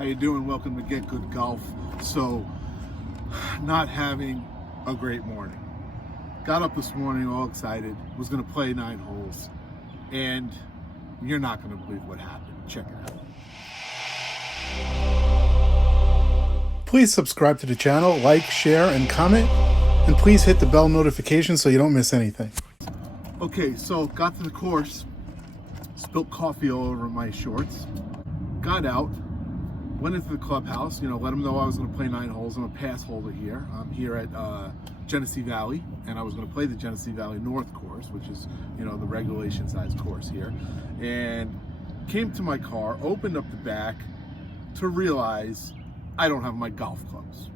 How you doing? Welcome to Get Good Golf. So, not having a great morning. Got up this morning all excited, was gonna play 9 holes, and you're not gonna believe what happened. Check it out. Please subscribe to the channel, like, share, and comment, and please hit the bell notification so you don't miss anything. Okay, so got to the course, spilt coffee all over my shorts, got out, went into the clubhouse, let them know I was going to play 9 holes. I'm a pass holder here. I'm here at Genesee Valley, and I was going to play the Genesee Valley North course, which is, the regulation size course here. And came to my car, opened up the back to realize I don't have my golf clubs.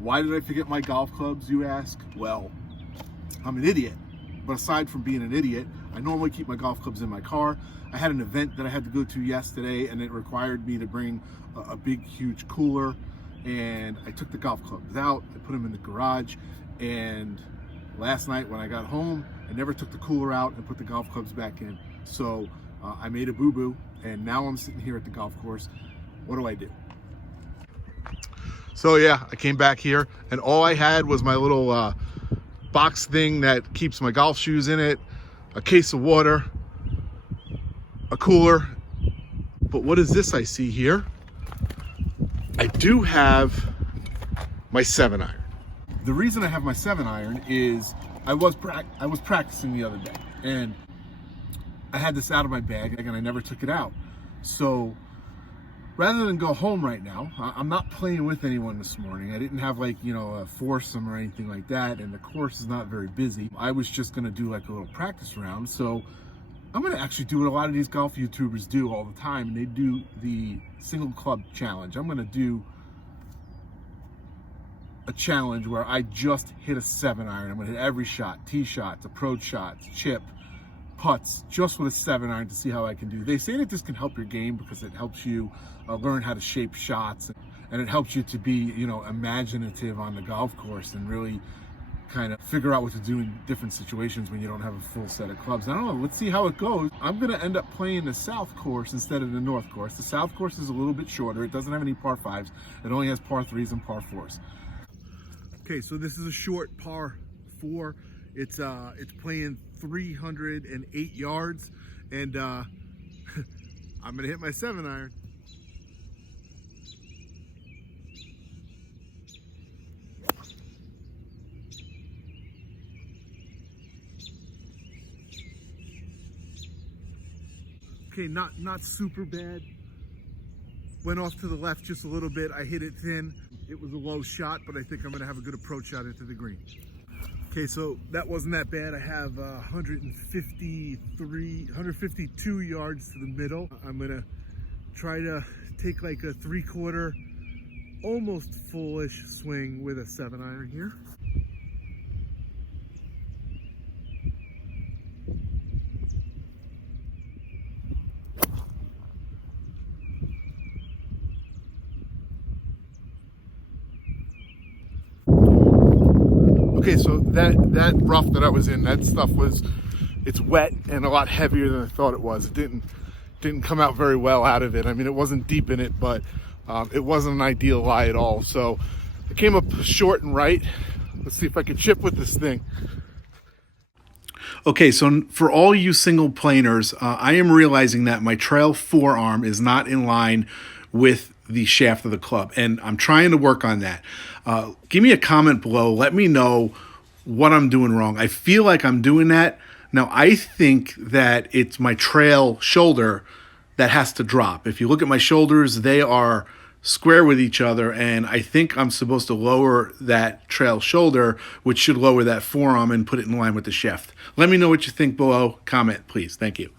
Why did I forget my golf clubs, you ask? Well, I'm an idiot. But aside from being an idiot, I normally keep my golf clubs in my car. I had an event that I had to go to yesterday, and it required me to bring a big, huge cooler. And I took the golf clubs out, I put them in the garage. And last night when I got home, I never took the cooler out and put the golf clubs back in. So I made a boo-boo, and now I'm sitting here at the golf course. What do I do? So yeah, I came back here, and all I had was my little box thing that keeps my golf shoes in it, a case of water, a cooler. But what is this I see here? I do have my 7-iron. The reason I have my 7-iron is I was practicing the other day, and I had this out of my bag and I never took it out. So rather than go home right now, I'm not playing with anyone this morning. I didn't have a foursome or anything like that, and the course is not very busy. I was just gonna do like a little practice round. So I'm gonna actually do what a lot of these golf YouTubers do all the time, and they do the single club challenge. I'm gonna do a challenge where I just hit a 7-iron. I'm gonna hit every shot, tee shots, approach shots, chip, putts, just with a 7-iron to see how I can do. They say that this can help your game because it helps you learn how to shape shots, and it helps you to be, imaginative on the golf course and really kind of figure out what to do in different situations when you don't have a full set of clubs. I don't know, let's see how it goes. I'm gonna end up playing the South course instead of the North course. The South course is a little bit shorter. It doesn't have any par 5s. It only has par 3s and par 4s. Okay, so this is a short par 4. It's playing 308 yards, and I'm gonna hit my 7-iron. Okay, not super bad. Went off to the left just a little bit. I hit it thin. It was a low shot, but I think I'm gonna have a good approach shot into the green. Okay, so that wasn't that bad. I have 152 yards to the middle. I'm gonna try to take like a 3/4, almost fullish swing with a 7-iron here. Okay, so that rough that I was in, that stuff it's wet and a lot heavier than I thought it was. It didn't come out very well out of it. I mean, it wasn't deep in it, but it wasn't an ideal lie at all. So I came up short and right. Let's see if I can chip with this thing. Okay, so for all you single planers, I am realizing that my trail forearm is not in line with the shaft of the club, and I'm trying to work on that. Give me a comment below. Let me know what I'm doing wrong. I feel like I'm doing that. Now, I think that it's my trail shoulder that has to drop. If you look at my shoulders, they are square with each other, and I think I'm supposed to lower that trail shoulder, which should lower that forearm and put it in line with the shaft. Let me know what you think below. Comment, please. Thank you.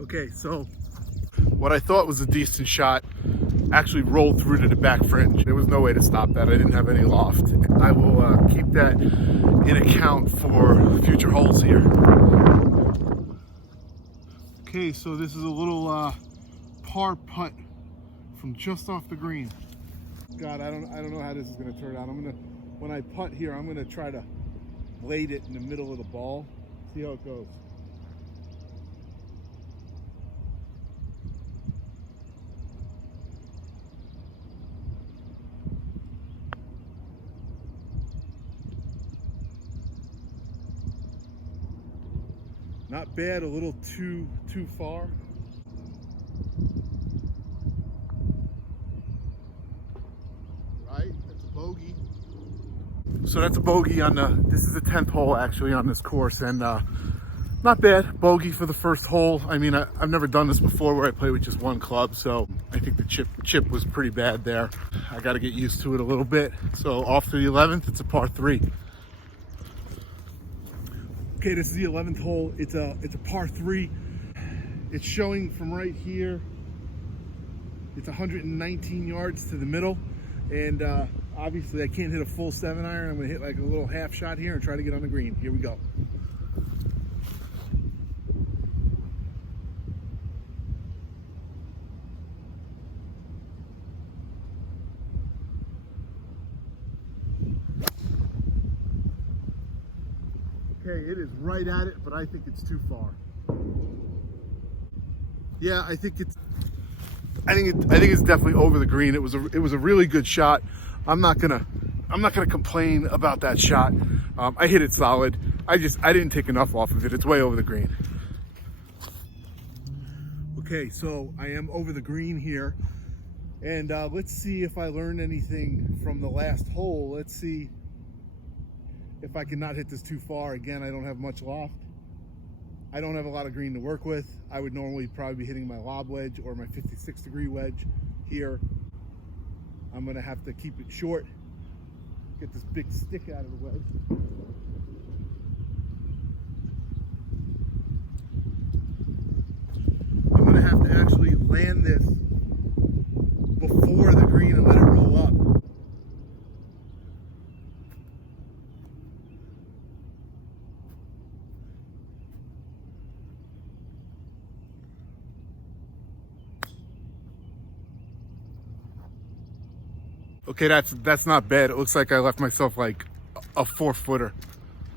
Okay, so what I thought was a decent shot actually rolled through to the back fringe. There was no way to stop that. I didn't have any loft. I will keep that in account for future holes here. Okay, so this is a little par putt from just off the green. God, I don't know how this is gonna turn out. When I putt here, I'm gonna try to blade it in the middle of the ball. See how it goes. Not bad, a little too far. Right, that's a bogey. So that's a bogey on this is the 10th hole actually on this course, and not bad, bogey for the first hole. I mean, I've never done this before where I play with just one club, so I think the chip was pretty bad there. I got to get used to it a little bit. So off to the 11th, it's a par 3. Okay, this is the 11th hole. It's a par 3. It's showing from right here. It's 119 yards to the middle, and obviously I can't hit a full 7-iron. I'm gonna hit like a little half shot here and try to get on the green. Here we go. Okay, it is right at it, but I think it's too far. Yeah, I think it's definitely over the green. It was a really good shot. I'm not gonna complain about that shot. I hit it solid. I didn't take enough off of it. It's way over the green. Okay, so I am over the green here, and let's see if I learned anything from the last hole. Let's see if I can not hit this too far. Again, I don't have much loft. I don't have a lot of green to work with. I would normally probably be hitting my lob wedge or my 56-degree wedge here. I'm gonna have to keep it short, get this big stick out of the wedge. I'm gonna have to actually land this before the green and let it roll up. Okay, that's not bad. It looks like I left myself like a 4-footer.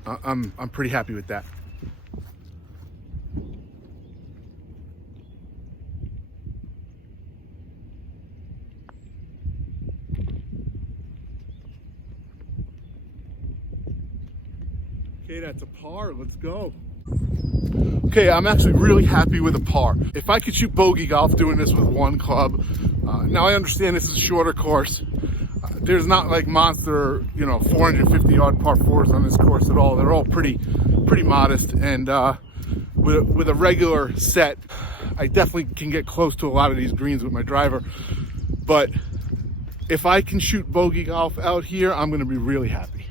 I'm pretty happy with that. Okay, that's a par. Let's go. Okay, I'm actually really happy with a par. If I could shoot bogey golf doing this with one club, now I understand this is a shorter course. There's not like monster, 450-yard par 4s on this course at all. They're all pretty modest, and with a regular set, I definitely can get close to a lot of these greens with my driver. But if I can shoot bogey golf out here, I'm going to be really happy.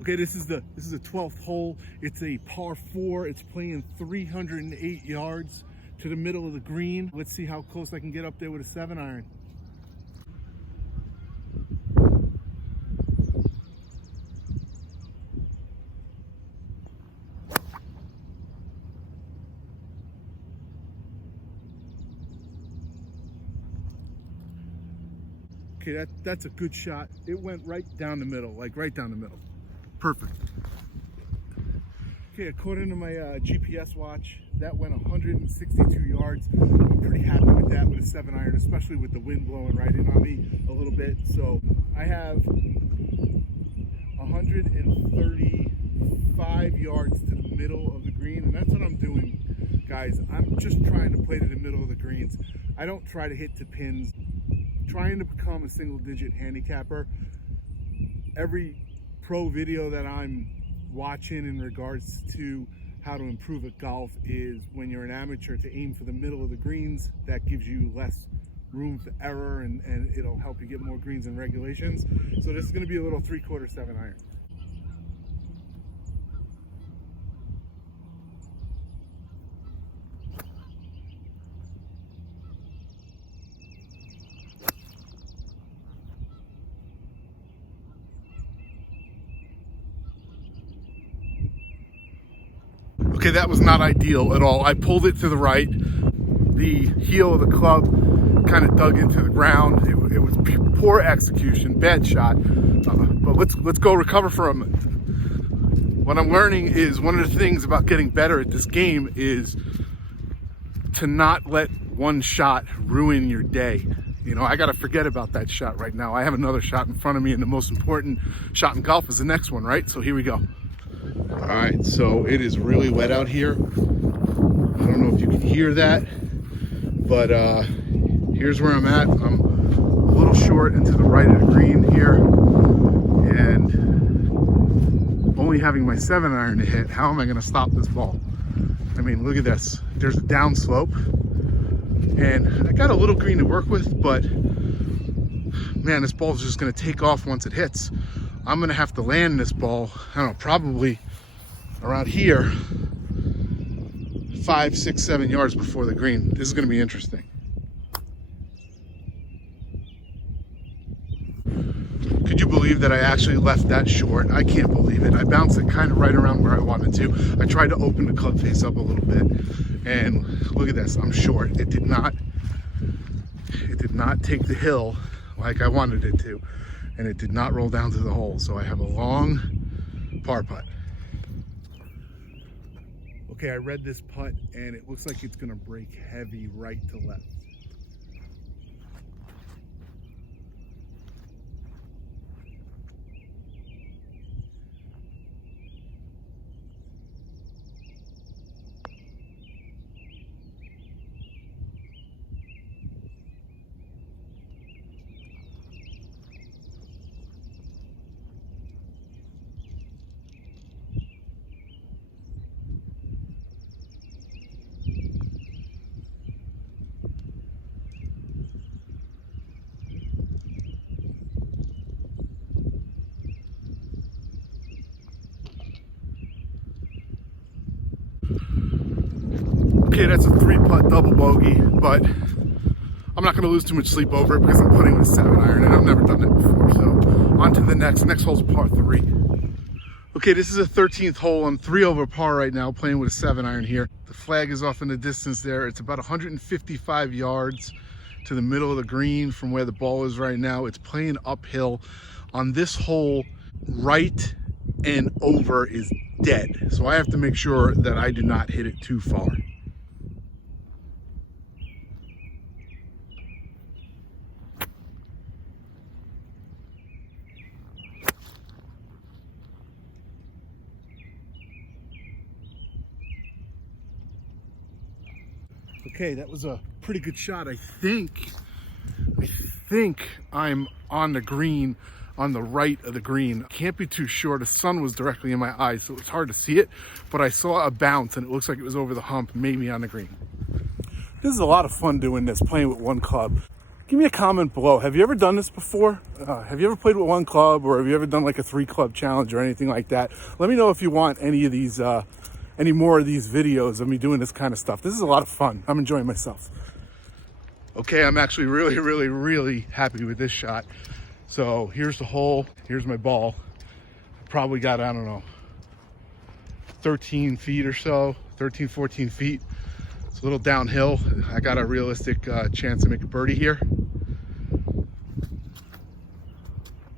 Okay, this is the 12th hole. It's a par 4. It's playing 308 yards to the middle of the green. Let's see how close I can get up there with a 7-iron. Okay, that's a good shot. It went right down the middle, like right down the middle. Perfect. Okay, according to my GPS watch, that went 162 yards. I'm pretty happy with that with a 7-iron, especially with the wind blowing right in on me a little bit. So I have 135 yards to the middle of the green, and that's what I'm doing, guys. I'm just trying to play to the middle of the greens. I don't try to hit to pins. Trying to become a single-digit handicapper. Every pro video that I'm watching in regards to how to improve at golf is when you're an amateur to aim for the middle of the greens. That gives you less room for error, and it'll help you get more greens in regulations. So this is going to be a little 3/4 7-iron. Okay, that was not ideal at all. I pulled it to the right. The heel of the club kind of dug into the ground. It was poor execution, bad shot. But let's go recover from it. What I'm learning is one of the things about getting better at this game is to not let one shot ruin your day. You know, I got to forget about that shot right now. I have another shot in front of me, and the most important shot in golf is the next one, right? So here we go. All right, so it is really wet out here. I don't know if you can hear that, but here's where I'm at. I'm a little short and to the right of the green here, and only having my 7-iron to hit. How am I going to stop this ball? I mean, look at this. There's a down slope, and I got a little green to work with, but man, this ball's just going to take off once it hits. I'm going to have to land this ball, I don't know, probably around here, 5, 6, 7 yards before the green. This is going to be interesting. Could you believe that I actually left that short? I can't believe it. I bounced it kind of right around where I wanted to. I tried to open the club face up a little bit, and look at this, I'm short. It did not take the hill like I wanted it to, and it did not roll down to the hole. So I have a long par putt. Okay, I read this putt, and it looks like it's gonna break heavy right to left. Okay, that's a 3-putt double bogey, but I'm not going to lose too much sleep over it because I'm putting with a 7-iron, and I've never done that before. So on to the next. Next hole's a par 3. Okay, this is a 13th hole. I'm 3 over par right now, playing with a 7-iron here. The flag is off in the distance there. It's about 155 yards to the middle of the green from where the ball is right now. It's playing uphill. On this hole, right and over is dead. So I have to make sure that I do not hit it too far. Okay, that was a pretty good shot. I think I'm on the green, on the right of the green. Can't be too sure. The sun was directly in my eyes, so it was hard to see it, but I saw a bounce and it looks like it was over the hump, maybe on the green. This is a lot of fun doing this, playing with one club. Give me a comment below. Have you ever done this before? Have you ever played with one club, or have you ever done like a 3-club challenge or anything like that? Let me know if you want any of these any more of these videos of me doing this kind of stuff. This is a lot of fun. I'm enjoying myself. Okay, I'm actually really happy with this shot. So here's the hole, here's my ball. Probably got, I don't know, 13 feet or so, 13, 14 feet. It's a little downhill. I got a realistic chance to make a birdie here.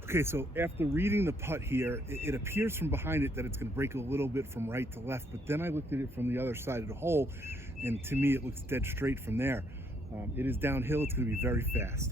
Okay, so after reading the putt here, it appears from behind it that it's going to break a little bit from right to left, but then I looked at it from the other side of the hole, and to me it looks dead straight from there. It is downhill. It's going to be very fast.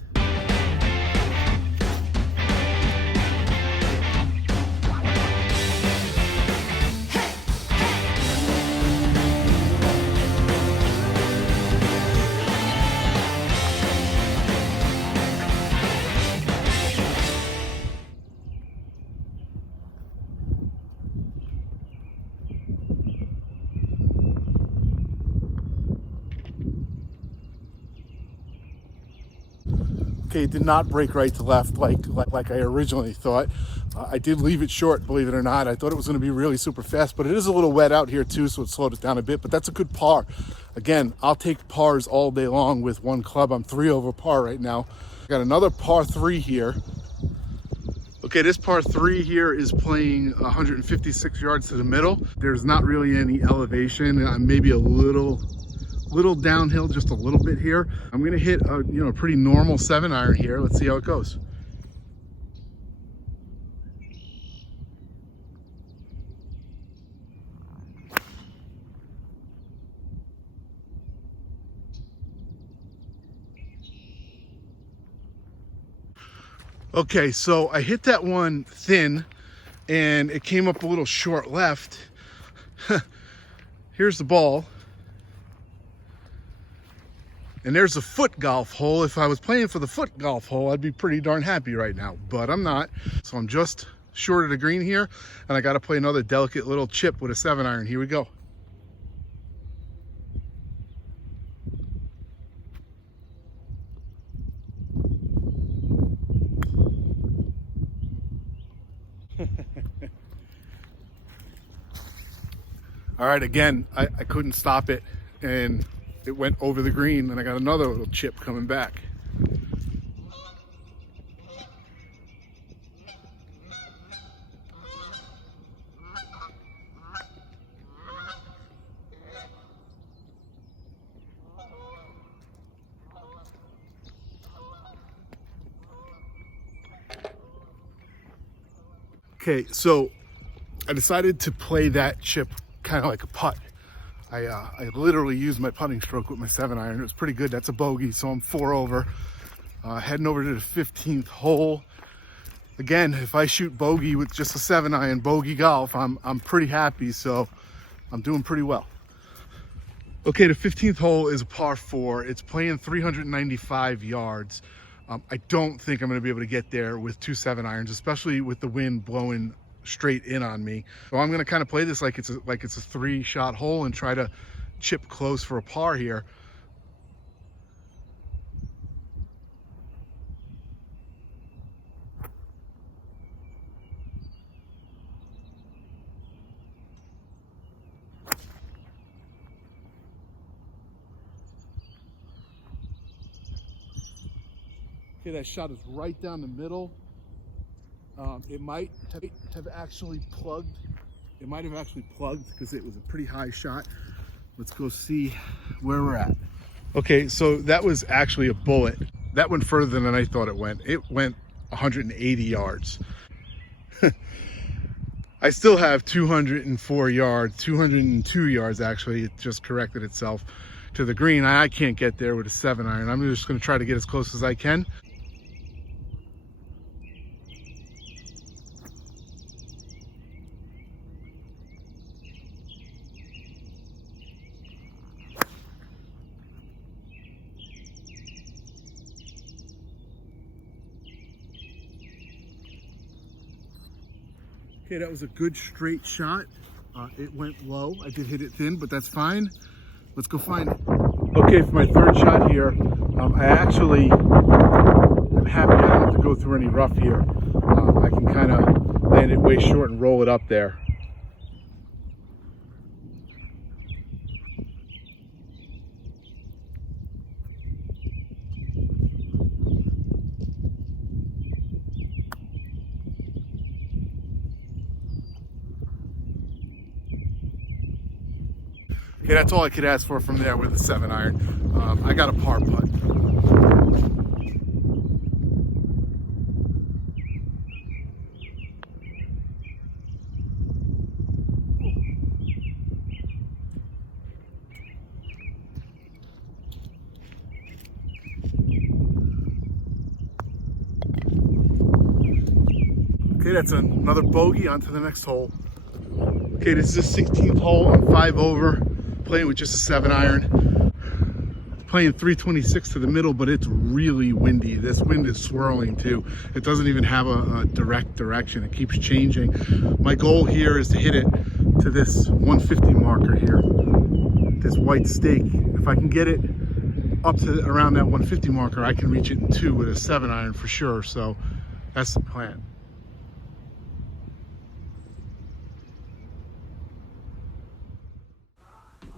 Okay, it did not break right to left like I originally thought. I did leave it short, believe it or not. I thought it was going to be really super fast, but it is a little wet out here too, so it slowed it down a bit, but that's a good par. Again, I'll take pars all day long with one club. I'm 3 over par right now. I got another par 3 here. Okay, this par 3 here is playing 156 yards to the middle. There's not really any elevation. Maybe a little little downhill, just a little bit here. I'm gonna hit a a pretty normal 7-iron here. Let's see how it goes. Okay, so I hit that one thin and it came up a little short left. Here's the ball. And there's a foot golf hole. If I was playing for the foot golf hole, I'd be pretty darn happy right now, but I'm not. So I'm just short of the green here, and I got to play another delicate little chip with a 7-iron. Here we go. All right, again, I couldn't stop it, and it went over the green, and I got another little chip coming back. Okay, so I decided to play that chip kind of like a putt. I literally used my putting stroke with my 7-iron. It was pretty good. That's a bogey, so I'm 4 over. Heading over to the 15th hole. Again, if I shoot bogey with just a 7-iron, bogey golf, I'm pretty happy, so I'm doing pretty well. Okay, the 15th hole is a par 4. It's playing 395 yards. I don't think I'm going to be able to get there with 2 7-irons, especially with the wind blowing straight in on me. So I'm going to kind of play this like it's a 3-shot hole and try to chip close for a par here. Okay, that shot is right down the middle. It might have actually plugged. It might have actually plugged because it was a pretty high shot. Let's go see where we're at. Okay, so that was actually a bullet. That went further than I thought it went. It went 180 yards. I still have 204 yards, 202 yards actually. It just corrected itself to the green. I can't get there with a 7-iron. I'm just going to try to get as close as I can. Okay, that was a good straight shot. It went low. I did hit it thin, but that's fine. Let's go find it. Okay, for my 3rd shot here, I actually am happy I don't have to go through any rough here. I can kind of land it way short and roll it up there. Okay, that's all I could ask for from there with the 7-iron. I got a par putt. Okay, that's another bogey. On to the next hole. Okay, this is the 16th hole. I'm 5 over. Playing with just a 7-iron. Playing 326 to the middle, but it's really windy. This wind is swirling too. It doesn't even have a direct direction. It keeps changing. My goal here is to hit it to this 150 marker here. This white stake. If I can get it up to around that 150 marker, I can reach it in 2 with a 7-iron for sure. So that's the plan.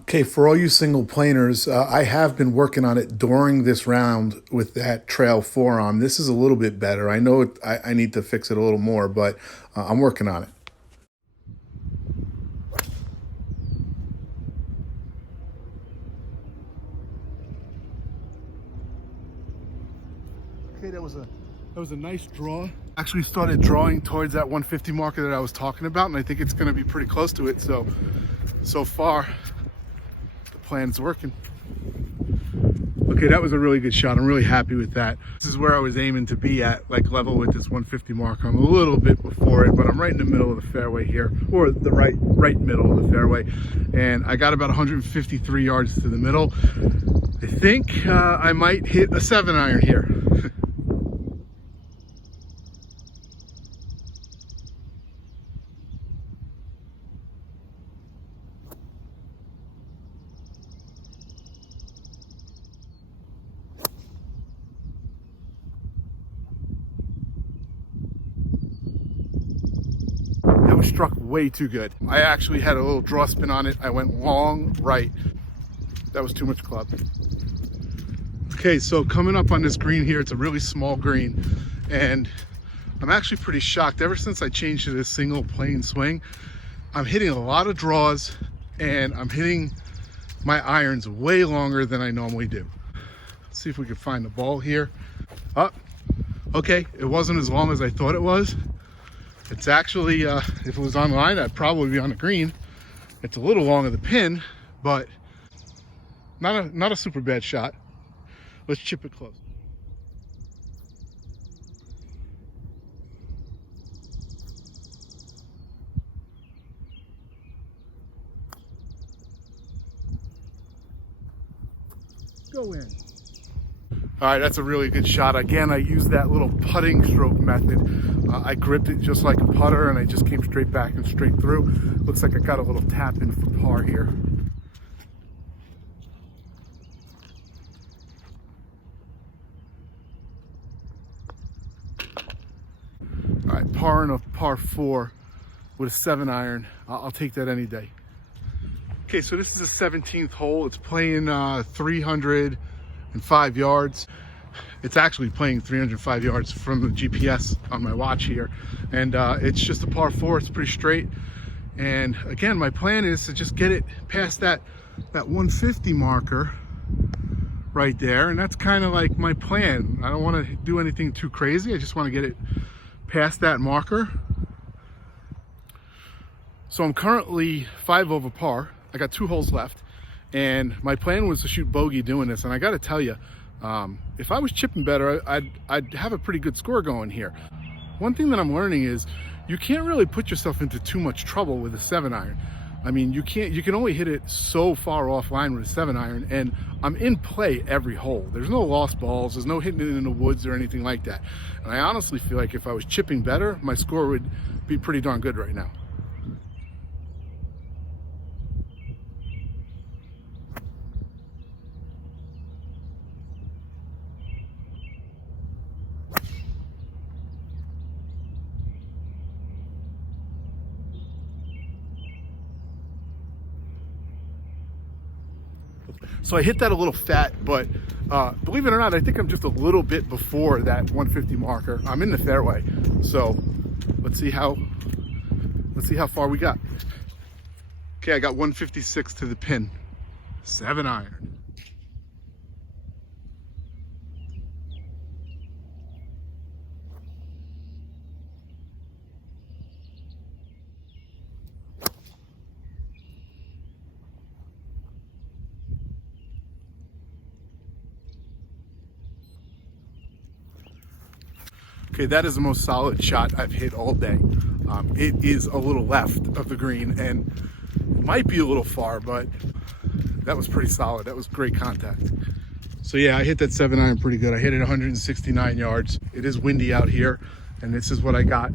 Okay, for all you single planers, I have been working on it during this round with that trail forearm. This is a little bit better. I know I need to fix it a little more, but I'm working on it. was a nice draw. Actually started drawing towards that 150 marker that I was talking about, and I think it's gonna be pretty close to it. So far, the plan's working. Okay, that was a really good shot. I'm really happy with that. This is where I was aiming to be at, like level with this 150 marker. I'm a little bit before it, but I'm right in the middle of the fairway here, or the right middle of the fairway. And I got about 153 yards to the middle. I think I might hit a 7-iron here. That was struck way too good. I actually had a little draw spin on it. I went long right. That was too much club. Okay, so coming up on this green here, it's a really small green, and I'm actually pretty shocked. Ever since I changed to this single plane swing, I'm hitting a lot of draws, and I'm hitting my irons way longer than I normally do. Let's see if we can find the ball here. Oh, okay, it wasn't as long as I thought it was. It's actually, if it was online, I'd probably be on the green. It's a little long of the pin, but not a super bad shot. Let's chip it close. Go in. All right, that's a really good shot. Again, I used that little putting stroke method. I gripped it just like a putter, and I just came straight back and straight through. Looks like I got a little tap in for par here. All right, par and a par 4 with a 7-iron. I'll take that any day. Okay, so this is the 17th hole. It's playing 305 yards. It's actually playing 305 yards from the GPS on my watch here. And it's just a par 4, it's pretty straight. And again, my plan is to just get it past that 150 marker right there. And that's kind of like my plan. I don't want to do anything too crazy. I just want to get it past that marker. So I'm currently 5 over par. I got 2 holes left, and my plan was to shoot bogey doing this. And I got to tell you, if I was chipping better, I'd have a pretty good score going here. One thing that I'm learning is you can't really put yourself into too much trouble with a 7-iron. I mean, you can only hit it so far offline with a 7-iron, and I'm in play every hole. There's no lost balls, there's no hitting it in the woods or anything like that. And I honestly feel like if I was chipping better, my score would be pretty darn good right now. So I hit that a little fat, but believe it or not, I think I'm just a little bit before that 150 marker. I'm in the fairway, so let's see how far we got. Okay, I got 156 to the pin, 7-iron. Okay, that is the most solid shot I've hit all day. It is a little left of the green and might be a little far, but that was pretty solid. That was great contact. So yeah, I hit that 7-iron pretty good. I hit it 169 yards. It is windy out here, and this is what I got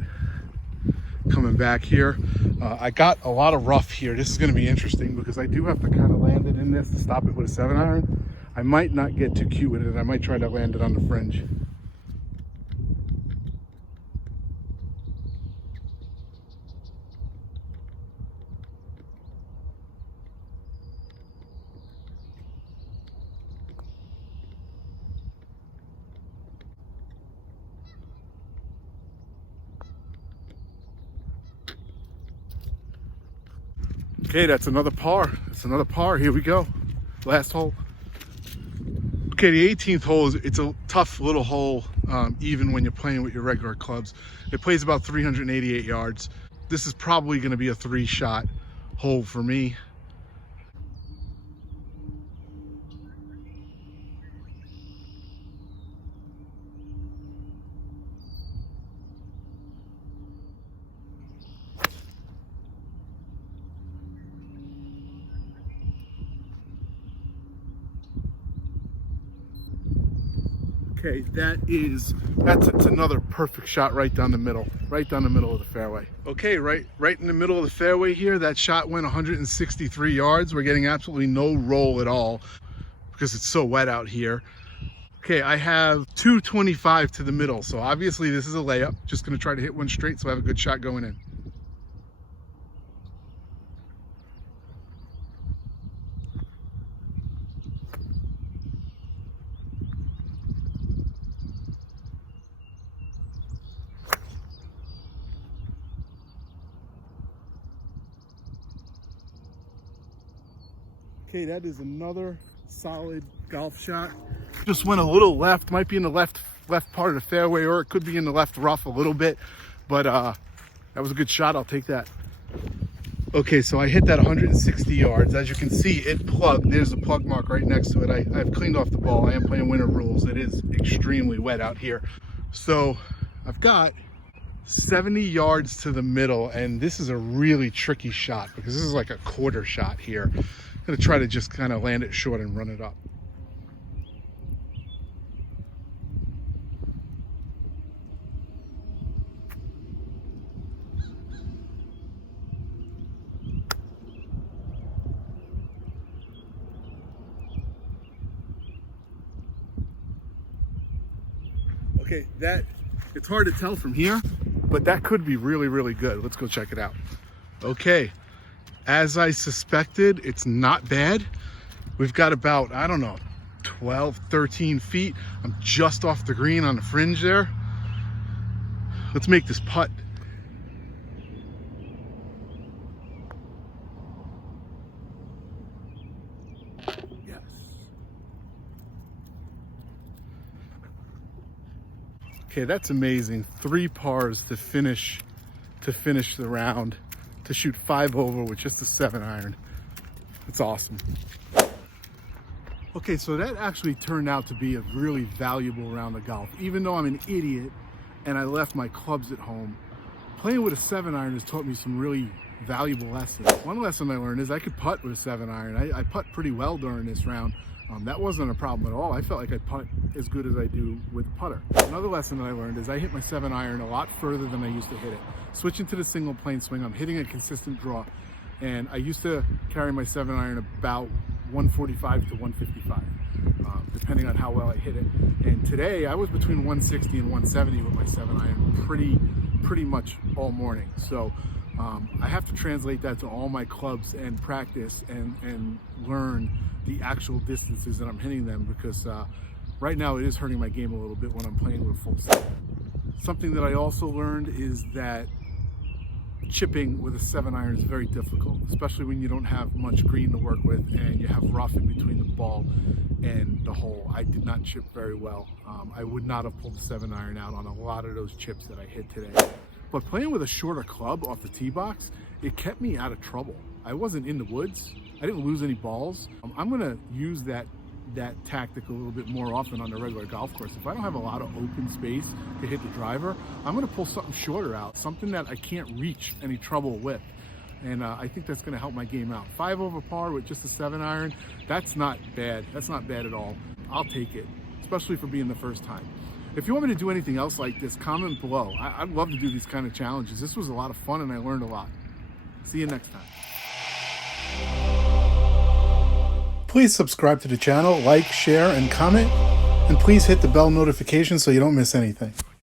coming back here. I got a lot of rough here. This is going to be interesting because I do have to kind of land it in this to stop it with a 7-iron. I might not get too cute with it. I might try to land it on the fringe. Okay, that's another par. It's another par. Here we go. Last hole. Okay, the 18th hole it's a tough little hole. even when you're playing with your regular clubs. It plays about 388 yards. This is probably going to be a 3-shot hole for me. Okay, that's another perfect shot right down the middle of the fairway. Okay, right in the middle of the fairway here, that shot went 163 yards. We're getting absolutely no roll at all because it's so wet out here. Okay, I have 225 to the middle, so obviously this is a layup. Just gonna try to hit one straight so I have a good shot going in. Okay, that is another solid golf shot. Just went a little left, might be in the left part of the fairway, or it could be in the left rough a little bit, but that was a good shot. I'll take that. Okay, so I hit that 160 yards. As you can see, it plugged. There's a plug mark right next to it. I've cleaned off the ball. I am playing winter rules. It is extremely wet out here. So I've got 70 yards to the middle, and this is a really tricky shot because this is like a quarter shot here. I'm gonna try to just kind of land it short and run it up. Okay, it's hard to tell from here, but that could be really, really good. Let's go check it out. Okay, as I suspected, it's not bad. We've got about, I don't know, 12, 13 feet. I'm just off the green on the fringe there. Let's make this putt. Yes. Okay, that's amazing. 3 pars to finish the round, to shoot 5 over with just a 7-iron. That's awesome. Okay, so that actually turned out to be a really valuable round of golf. Even though I'm an idiot and I left my clubs at home, playing with a 7-iron has taught me some really valuable lessons. One lesson I learned is I could putt with a 7-iron. I putt pretty well during this round. That wasn't a problem at all. I felt like I putt as good as I do with putter. Another lesson that I learned is I hit my 7-iron a lot further than I used to hit it. Switching to the single plane swing, I'm hitting a consistent draw, and I used to carry my 7-iron about 145 to 155, depending on how well I hit it. And today I was between 160 and 170 with my 7-iron pretty much all morning. So I have to translate that to all my clubs and practice and learn the actual distances that I'm hitting them, because right now it is hurting my game a little bit when I'm playing with full set. Something that I also learned is that chipping with a 7-iron is very difficult, especially when you don't have much green to work with and you have rough in between the ball and the hole. I did not chip very well. I would not have pulled the 7-iron out on a lot of those chips that I hit today. But playing with a shorter club off the tee box, it kept me out of trouble. I wasn't in the woods. I didn't lose any balls. I'm gonna use that tactic a little bit more often on the regular golf course. If I don't have a lot of open space to hit the driver, I'm gonna pull something shorter out, something that I can't reach any trouble with. And I think that's gonna help my game out. 5 over par with just a 7-iron, that's not bad. That's not bad at all. I'll take it, especially for being the first time. If you want me to do anything else like this, comment below. I'd love to do these kind of challenges. This was a lot of fun and I learned a lot. See you next time. Please subscribe to the channel, like, share, and comment. And please hit the bell notification so you don't miss anything.